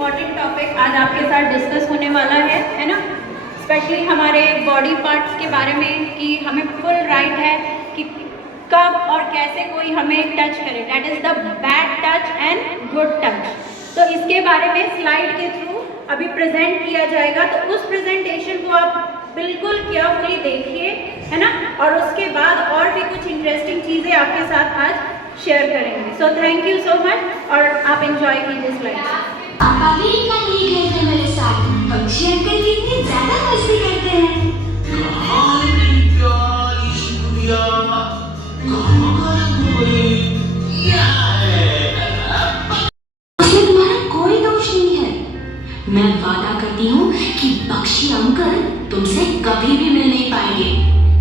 Important topic आज आपके साथ डिस्कस होने वाला है ना। स्पेशली हमारे बॉडी पार्ट्स के बारे में कि हमें फुल राइट है कि कब और कैसे कोई हमें टच करे, that is the bad touch and good touch. तो इसके बारे में स्लाइड के थ्रू अभी प्रेजेंट किया जाएगा, तो उस प्रेजेंटेशन को आप बिल्कुल केयरफुली देखिए, है ना। और उसके बाद और भी कुछ इंटरेस्टिंग चीज़ें आपके साथ आज शेयर करेंगे। So thank you so much और आप एंजॉय कीजिए स्लाइड्स। पक्षी अंकल कितनी ज्यादा मस्ती करते हैं। उसमें तुम्हारा कोई दोष नहीं है। मैं वादा करती हूँ कि पक्षी अंकल तुमसे कभी भी मिल नहीं पाएंगे।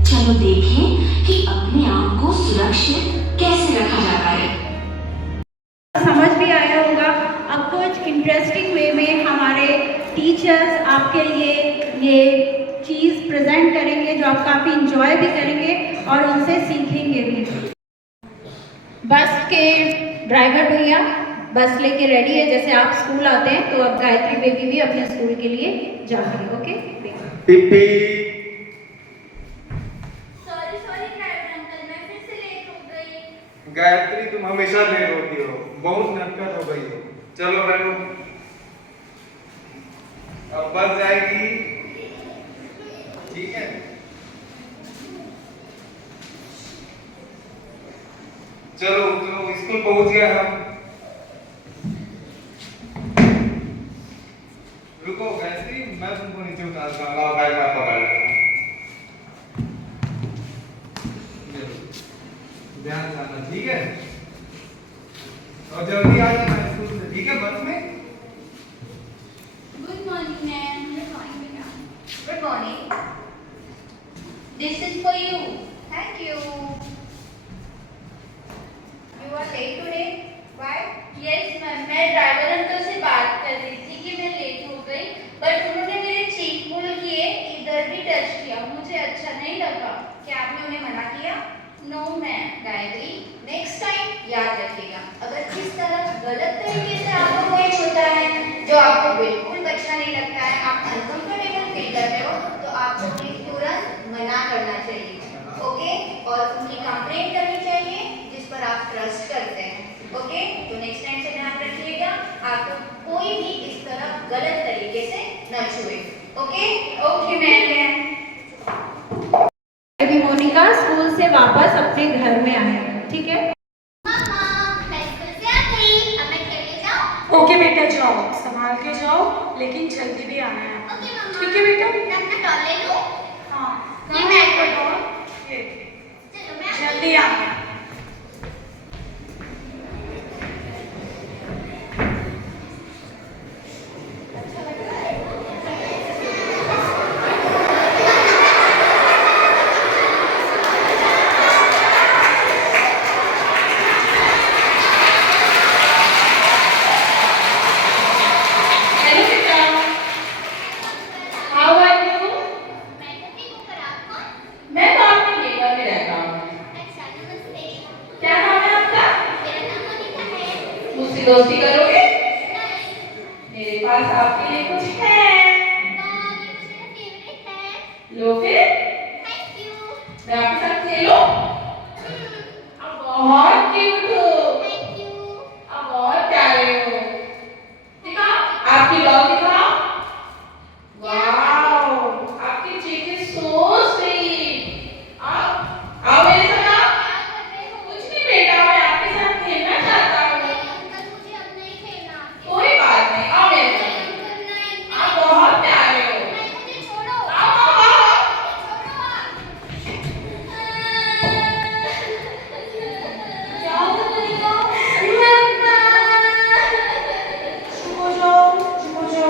चलो देखें कि अपने आप को सुरक्षित कैसे रखा जाता है। समझ भी आया होगा। अब कुछ इंटरेस्टिंग वे में हमारे टीचर्स आपके लिए ये चीज़ प्रेजेंट करेंगे जो आप काफ़ी इंजॉय भी करेंगे और उनसे सीखेंगे भी। बस के ड्राइवर भैया बस लेके रेडी है, जैसे आप स्कूल आते हैं तो अब गायत्री बेबी भी अपने स्कूल के लिए जा रही है। ओके टिप्पी। सॉरी ड्राइवर अंकल, मैं फिर से लेट हो गई। गायत्री तुम हमेशा लेट होती हो, बहुत नटखट हो गई हो। चलो बैठो, अब बस जाएगी, ठीक है। चलो तो स्कूल पहुंच गए हम। रुको गायत्री, मैं तुमको नीचे उतारता हूँ, बैग में पकड़ लेना। ध्यान से आना, ठीक है। और जल्दी आ जाना स्कूल से, ठीक है, बस में। Good morning ma'am. Good morning. This is for you. Thank you. You are late today. Why? Yes ma'am, मैं ड्राइवर अंकल से बात कर रही थी कि मैं लेट हो गई, बट उन्होंने मेरे चीक पुल किए, इधर भी टच किया, मुझे अच्छा नहीं लगा। क्या आपने उन्हें मना किया? No ma'am. Gayatri, next time याद रखिएगा, अगर इस तरह गलत तरीके से आपको कोई छूता है जो आपको बिल्कुल अच्छा नहीं लगता है, आप अनकंफर्टेबल फील करते हो, तो आपको उन्हें तुरंत मना करना चाहिए। ओके? और उनकी कंप्लेंट करनी चाहिए जिस पर आप ट्रस्ट करते हैं। ओके? तो नेक्स्ट टाइम से ध्यान रखिएगा, आपको कोई भी इस तरह गलत तरीके से न छुए। ओके? Okay ma'am. अभी मोनिका स्कूल से वापस अपने घर में आए, ठीक है। मामा, मैं स्कूल से आ गई, अब मैं खेलने जाऊं? ओके बेटा जाओ, संभाल के जाओ, लेकिन जल्दी भी आना है। ओके मामा। ठीक है बेटा। मैं अपना टॉल ले लूं? हाँ ये बैग को दो। ये चलो मैं जल्दी आना। दोस्ती करोगे? मेरे पास आपके लिए कुछ है। लो फिर, मैं आपके साथ खेलो। आप बहुत क्यूट हो, आप बहुत प्यारे हो। दिखाओ आपकी डॉग, दिखाओ। वाओ, आपकी चीक इज सो स्वीट। आओ मेरे साथ आओ। कुछ नहीं बेटा, मैं आपके साथ खेलना चाहता हूँ। कोई बात नहीं, आओ मेरे साथ। आप बहुत प्यारे हो। आओ आओ आओ। क्या हो गया? चुप हो जाओ, चुप हो जाओ।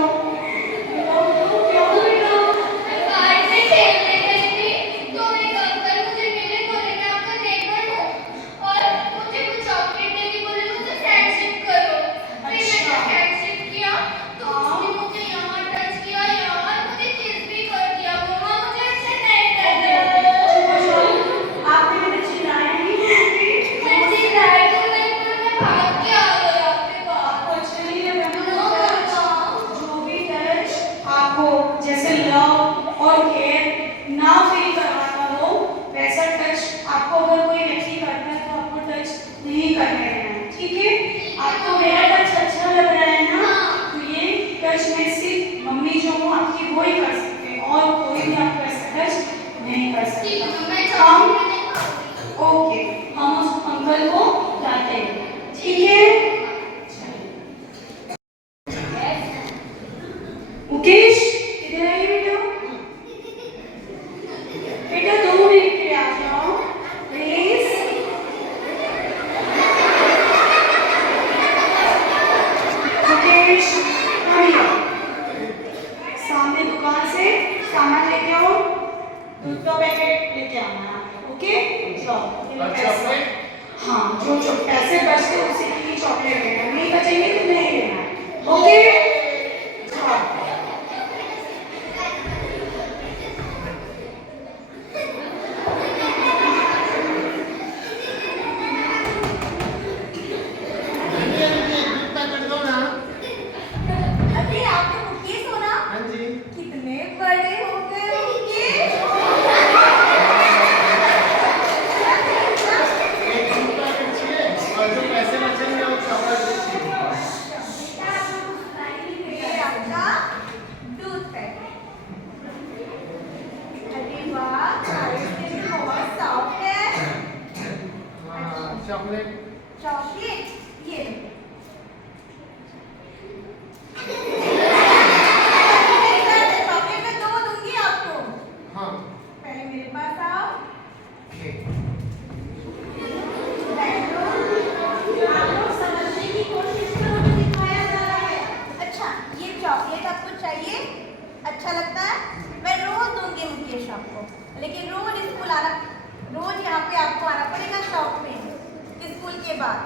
दूध का पैकेट लेके आना है, ओके? जाओ। और चॉकलेट? हाँ, जो पैसे बचते उसी के लिए चॉकलेट लेना, नहीं बचेंगे तो नहीं लेना, ओके? जाओ। अरे आप तो मुकेश हो ना? हाँ जी। कितने बड़े हो गए हो मुकेश? एक दूध पैकेट चाहिए और जो पैसे बचेंगे वो चॉकलेट चाहिए। ये आपका दूध पैकेट। अरे वाह, आइसक्रीम भी बहुत सॉफ्ट है। हाँ, चॉकलेट। चॉकलेट ये लो। चॉकलेट मैं 2 दूंगी आपको। हाँ। पहले मेरे पास आओ। ठीक। बैठो। आप लोग समझने की कोशिश करो जो दिखाया जा रहा है। अच्छा, ये चॉकलेट आपको चाहिए? अच्छा लगता है? मैं रोज दूंगी मुकेश आपको, लेकिन रोज स्कूल आना, रोज यहाँ पे आपको आना पड़ेगा शॉप में। स्कूल के बाद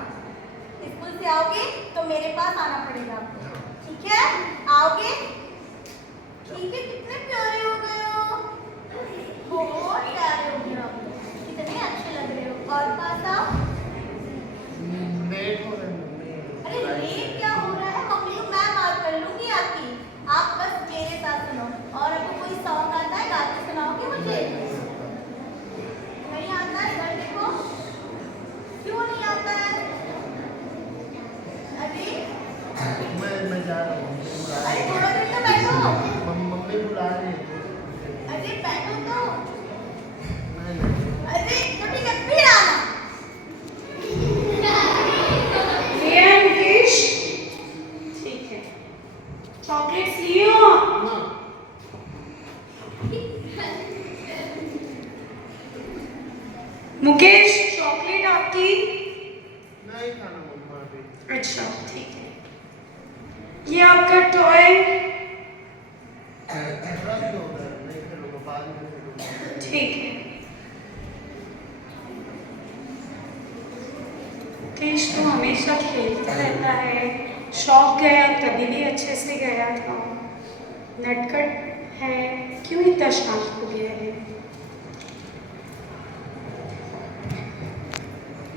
स्कूल से आओगे तो मेरे पास आना पड़ेगा आपको, ठीक है? आओगे? ठीक है, कितने प्यारे हो गए हो, बहुत प्यारे हो गए हो आप लोग। कितने अच्छे लग रहे हो। और पास आओ। लेट हो रहा है मम्मी। अरे लेट क्या हो रहा है, मम्मी को मैं बात कर लूंगी आपकी, आप बस मेरे साथ सुनो। और आपको कोई सॉन्ग आता है, गा के सुनाओगे मुझे? नहीं आता है? इधर देखो। क्यों नहीं आता है? अरे मैं जा रहा हूँ। अरे थोड़ा देर तो बैठो। मम्मी बुला रही है। अरे बैठो तो। नहीं। अरे तो ठीक है, फिर आना। ले आए मुकेश? ठीक है। चॉकलेट्स लिए हो? मुकेश, चॉकलेट आपकी? नहीं खाना मम्मा अभी। अच्छा, ठीक है। ये आपका टॉय। रख दो उधर, नहीं खेलूंगा, बाद में खेलूंगा। ठीक है। मुकेश तो हमेशा खेलता रहता है, शौक गया कभी भी अच्छे से गया था, नटखट है, क्यों इतना शांत हो गया है?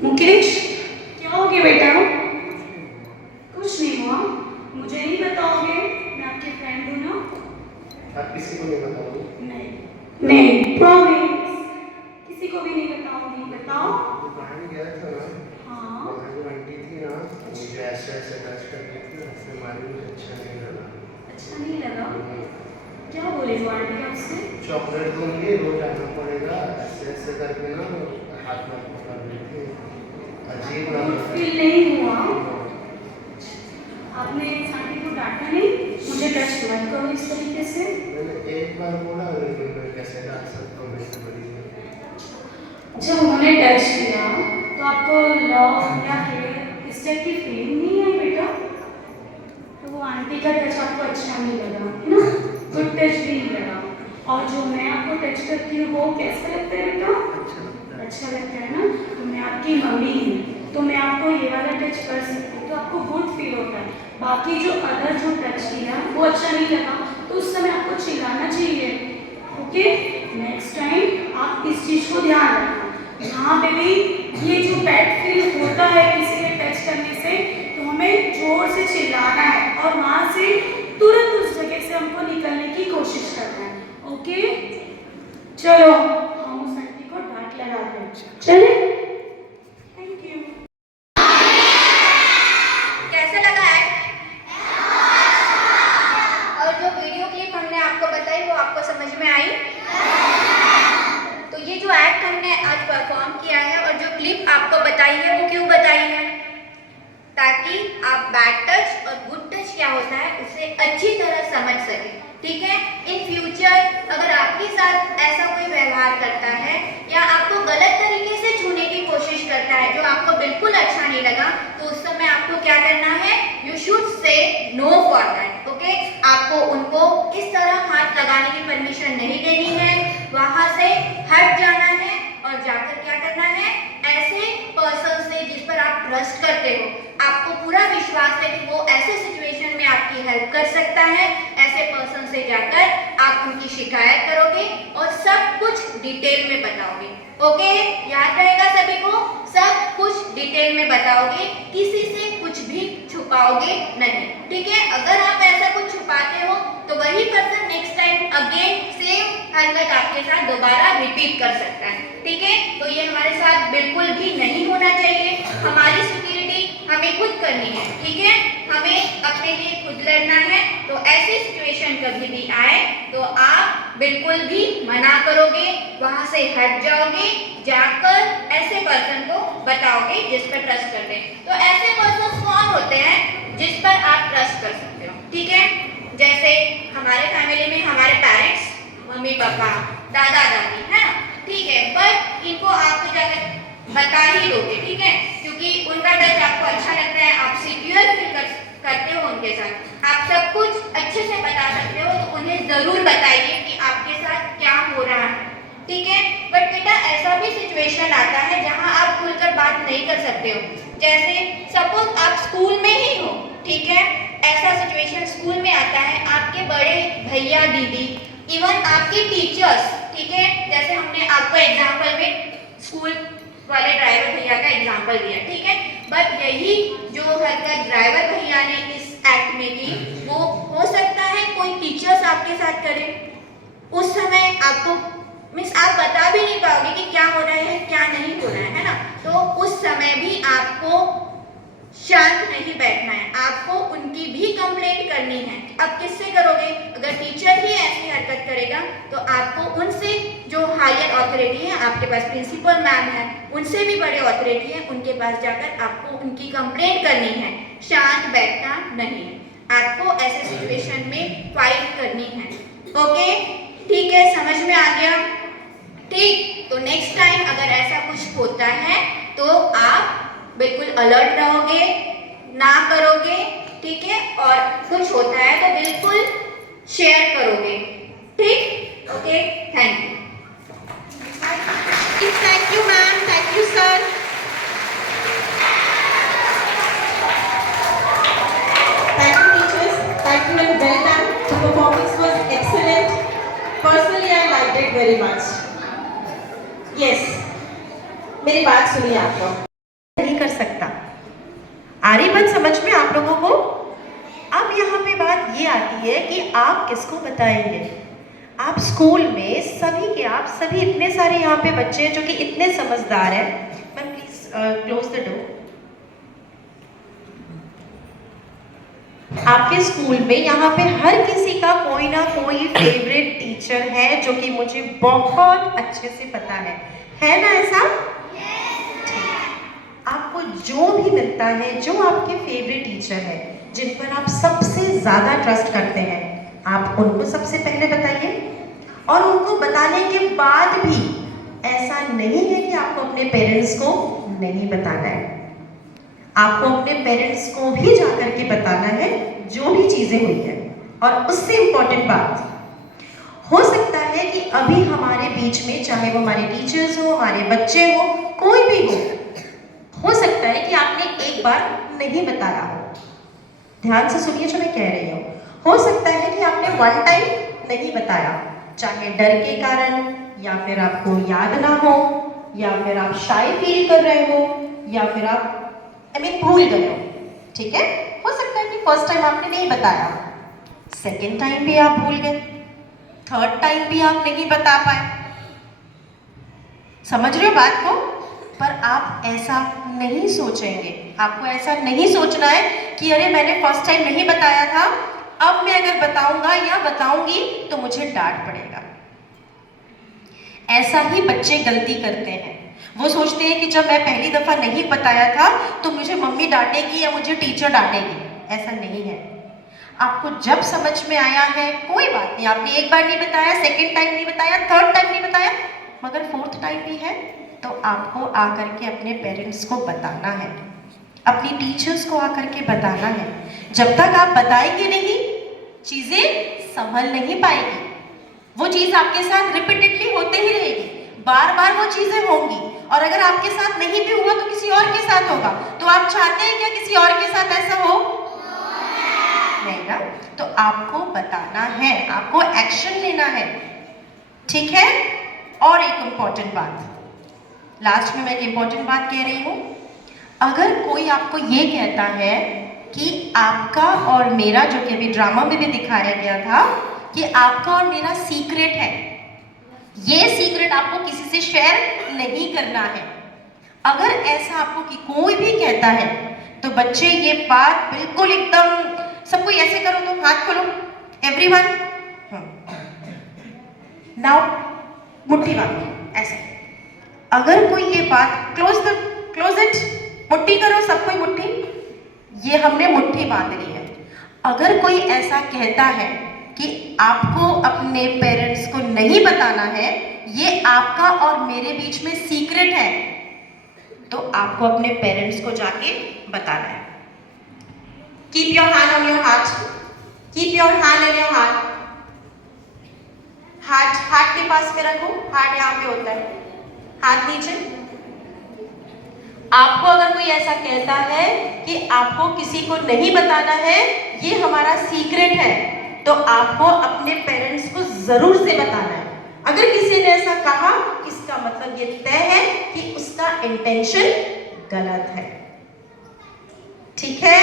मुकेश, क्या हो गया बेटा? कुछ नहीं हुआ, मुझे नहीं बताओगे? मैं आपकी फ्रेंड हूँ ना? आप किसी को नहीं बताओगे? नहीं, प्रॉमिस, किसी को भी नहीं बताऊंगी। बताओ। दुकान गया था ना, हाँ। वहाँ जो आंटी थी ना, मुझे ऐसे ऐसे टच कर दी थी, ऐसे मारी, मुझे अच्छा नहीं लगा। अच्छा नहीं लगा? क्या बोले वो आंटी आपसे? चॉकलेट दूंगी, रोज आना पड़ेगा, ऐसे ऐसे करके ना हाथ में पकड़ ली थी। अजीब गुड लगा। फील नहीं हुआ? आपने इस आंटी को डांटा नहीं? मुझे टच मत करो इस तरीके से। मैंने एक बार बोला, लेकिन मैं कैसे डाल सकता हूँ इससे बड़ी बात। जब उन्होंने टच किया तो आपको लव या फिर इस टाइप की फीलिंग नहीं आई बेटा? तो वो आंटी का टच आपको अच्छा नहीं लगा, है ना? गुड टच भी नहीं लगा। और जो मैं आपको टच करती हूँ वो कैसा लगता है बेटा? अच्छा लगता है ना? तो मैं आपकी मम्मी हूँ, तो मैं आपको ये वाला टच कर सकती हूँ, तो आपको गुड फील होता है। बाकी जो अदर जो टच किया वो अच्छा नहीं लगा, तो उस समय आपको चिल्लाना चाहिए, ओके? नेक्स्ट टाइम आप इस चीज़ को ध्यान रखना। यहाँ पे भी ये जो बैड फील होता है किसी के टच करने से, तो हमें जोर से चिल्लाना है और वहाँ से तुरंत उस जगह से हमको निकलने की कोशिश करना है, ओके? चलो हम उस आंटी को डांट लगाते हैं, चले? Thank you. कैसा लगा है? और जो वीडियो क्लिप हमने आपको बताई वो आपको समझ में आई? तो ये जो एक्ट हमने आज परफॉर्म किया है और जो क्लिप आपको बताई है वो क्यों बताई है? ताकि आप बैड टच और गुड टच क्या होता है उसे अच्छी तरह समझ सकें, ठीक है? इन फ्यूचर अगर आपके साथ ऐसा कोई व्यवहार करता है या आपको गलत तरीके से छूने की कोशिश करता है जो आपको बिल्कुल अच्छा नहीं लगा, तो उस समय आपको क्या करना है? You should say no for that, okay? आपको उनको इस तरह हाथ लगाने की परमिशन नहीं देनी है, वहाँ से हट जाना है और जाकर क्या करना है, ऐसे पर्सन से जिस पर आप ट्रस्ट करते हो, आपको पूरा विश्वास है कि वो ऐसे सिचुएशन में आपकी हेल्प कर सकता है, ऐसे पर्सन से जाकर आप उनकी शिकायत करोगे और सब कुछ डिटेल में बताओगे। ओके, याद रहेगा सभी को, सब कुछ डिटेल में बताओगे, किसी से कुछ भी छुपाओगे नहीं, ठीक है। अगर आप ऐसा कुछ छुपाते हो तो वही person next time again same हरकत आपके साथ दोबारा रिपीट कर सकता है, ठीक है। तो ये हमारे साथ बिल्कुल भी नहीं होना चाहिए। हमारी सिक्योरिटी हमें खुद करनी है, ठीक है, हमें अपने लिए खुद लड़ना है। तो ऐसी सिचुएशन कभी भी आए तो आप बिल्कुल भी मना करोगे, वहां से हट जाओगे, जाकर ऐसे पर्सन को बताओगे जिस पर ट्रस्ट करते हैं। तो ऐसे पर्सन कौन होते हैं जिस पर आप ट्रस्ट कर सकते हो, ठीक है। जैसे हमारे फैमिली में हमारे पेरेंट्स, मम्मी पापा, दादा दादी, है ना, ठीक है, बट इनको आप तो जाकर बता ही दोगे, ठीक है, क्योंकि उनका टच आपको अच्छा लगता है, आप सिक्योर फील करते हो उनके साथ, आप सब कुछ अच्छे से बता सकते हो, तो उन्हें जरूर बताइए कि आपके साथ क्या हो रहा है, ठीक है। बट बेटा ऐसा भी सिचुएशन आता है जहां आप खुलकर बात नहीं कर सकते हो। जैसे सपोज आप स्कूल में ही हो, ठीक है, ऐसा सिचुएशन स्कूल में आता है, आपके बड़े भैया दीदी, इवन आपके टीचर्स, ठीक है, जैसे हमने आपको एग्जाम्पल में स्कूल वाले ड्राइवर भैया का एग्जाम्पल दिया, ठीक है, बट यही जो हरकत ड्राइवर भैया ने इस एक्ट में की, वो हो सकता है कोई टीचर्स आपके साथ करे। उस समय आपको मीन्स आप बता भी नहीं पाओगे कि क्या हो रहा है क्या नहीं हो रहा है ना। तो उस समय भी आपको शांत नहीं बैठना है, आपको उनकी भी कंप्लेंट करनी है। अब किससे करोगे? अगर टीचर ही ऐसी हरकत करेगा तो आपको उनसे, जो हायर अथॉरिटी है, आपके पास प्रिंसिपल मैम है, उनसे भी बड़े अथॉरिटी है, उनके पास जाकर आपको उनकी कंप्लेंट करनी है। शांत बैठना नहीं है, आपको ऐसे सिचुएशन में फाइट करनी है। ओके, ठीक है, समझ में आ गया? ठीक, तो नेक्स्ट टाइम अगर ऐसा कुछ होता है तो आप बिल्कुल अलर्ट रहोगे, ना करोगे, ठीक है, और कुछ होता है तो बिल्कुल शेयर करोगे, ठीक। Okay, thank you. Thank you, ma'am. Thank you, sir. Thank you, teachers. Thank you and well done. The performance was excellent. Personally, I liked it very much. Yes. मेरी बात सुनिए आप लोग। नहीं कर सकता। आ रही बात समझ में आप लोगों को? अब यहाँ पे बात ये आती है कि आप किसको बताएंगे। आप स्कूल में सभी के, आप सभी इतने सारे यहाँ पे बच्चे हैं जो कि इतने समझदार हैं। Ma'am please close the door. आपके स्कूल में यहाँ पे हर किसी का कोई ना कोई फेवरेट टीचर है जो कि मुझे बहुत अच्छे से पता है ना ऐसा? आपको जो भी मिलता है, जो आपके फेवरेट टीचर है, जिन पर आप सबसे ज़्यादा ट्रस्ट करते हैं, आप उनको सबसे पहले बताइए। और उनको बताने के बाद भी ऐसा नहीं है कि आपको अपने पेरेंट्स को नहीं बताना है, आपको अपने पेरेंट्स को भी जाकर के बताना है जो भी चीज़ें हुई हैं। और उससे इम्पोर्टेंट बात, हो सकता है कि अभी हमारे बीच में, चाहे वो हमारे टीचर्स हो, हमारे बच्चे हो, कोई भी हो सकता है कि आपने एक बार नहीं बताया हो। ध्यान से सुनिए जो मैं कह रही हूँ। हो सकता है कि आपने वन टाइम नहीं बताया, चाहे डर के कारण, या फिर आपको याद ना हो, या फिर आप शाय फील कर रहे हो, या फिर आप भूल गए हो, ठीक है। हो सकता है कि फर्स्ट टाइम आपने नहीं बताया, सेकेंड टाइम भी आप भूल गए, थर्ड टाइम भी आप नहीं बता पाए। समझ रहे हो बात को? पर आप ऐसा नहीं सोचेंगे, आपको ऐसा नहीं सोचना है कि अरे मैंने फर्स्ट टाइम नहीं बताया था, अब मैं अगर बताऊंगा या बताऊंगी तो मुझे डांट पड़ेगा। ऐसा ही बच्चे गलती करते हैं। वो सोचते हैं कि जब मैं पहली दफा नहीं बताया था तो मुझे मम्मी डांटेगी या मुझे टीचर डांटेगी। ऐसा नहीं है। आपको जब समझ में आया है, कोई बात नहीं, आपने एक बार नहीं बताया, सेकेंड टाइम नहीं बताया, थर्ड टाइम नहीं बताया, मगर फोर्थ टाइम भी है तो आपको आकर के अपने पेरेंट्स को बताना है, अपनी टीचर्स को आकर के बताना है। जब तक आप बताएंगे नहीं, चीज़ें संभल नहीं पाएगी। वो चीज आपके साथ रिपीटेडली होते ही रहेगी, बार बार वो चीजें होंगी, और अगर आपके साथ नहीं भी हुआ तो किसी और के साथ होगा। तो आप चाहते हैं क्या किसी और के साथ ऐसा हो? नहीं ना? तो आपको बताना है, आपको एक्शन लेना है, ठीक है? और एक इंपॉर्टेंट बात, लास्ट में मैं एक इंपॉर्टेंट बात कह रही हूं, अगर कोई आपको ये कहता है कि आपका और मेरा, जो कि अभी ड्रामा में भी दिखाया गया था, कि आपका और मेरा सीक्रेट है, ये सीक्रेट आपको किसी से शेयर नहीं करना है, अगर ऐसा आपको कि कोई भी कहता है, तो बच्चे ये बात बिल्कुल एकदम, सबको ऐसे करो, तो हाथ खोलो एवरीवन, नाउ मुट्ठी बांधो ऐसे। अगर कोई ये बात, क्लोज इट, मुट्ठी करो, सब कोई मुट्ठी, ये हमने मुट्ठी बांध ली है। अगर कोई ऐसा कहता है कि आपको अपने पेरेंट्स को नहीं बताना है, ये आपका और मेरे बीच में सीक्रेट है, तो आपको अपने पेरेंट्स को जाके बताना है। Keep your hand on your heart, keep your hand on your heart, heart के पास में रखो, हार्ट यहाँ पे होता है, हाथ नीचे। आपको अगर कोई ऐसा कहता है कि आपको किसी को नहीं बताना है, ये हमारा सीक्रेट है, तो आपको अपने पेरेंट्स को जरूर से बताना है। अगर किसी ने ऐसा कहा, इसका मतलब ये तय है कि उसका इंटेंशन गलत है, ठीक है?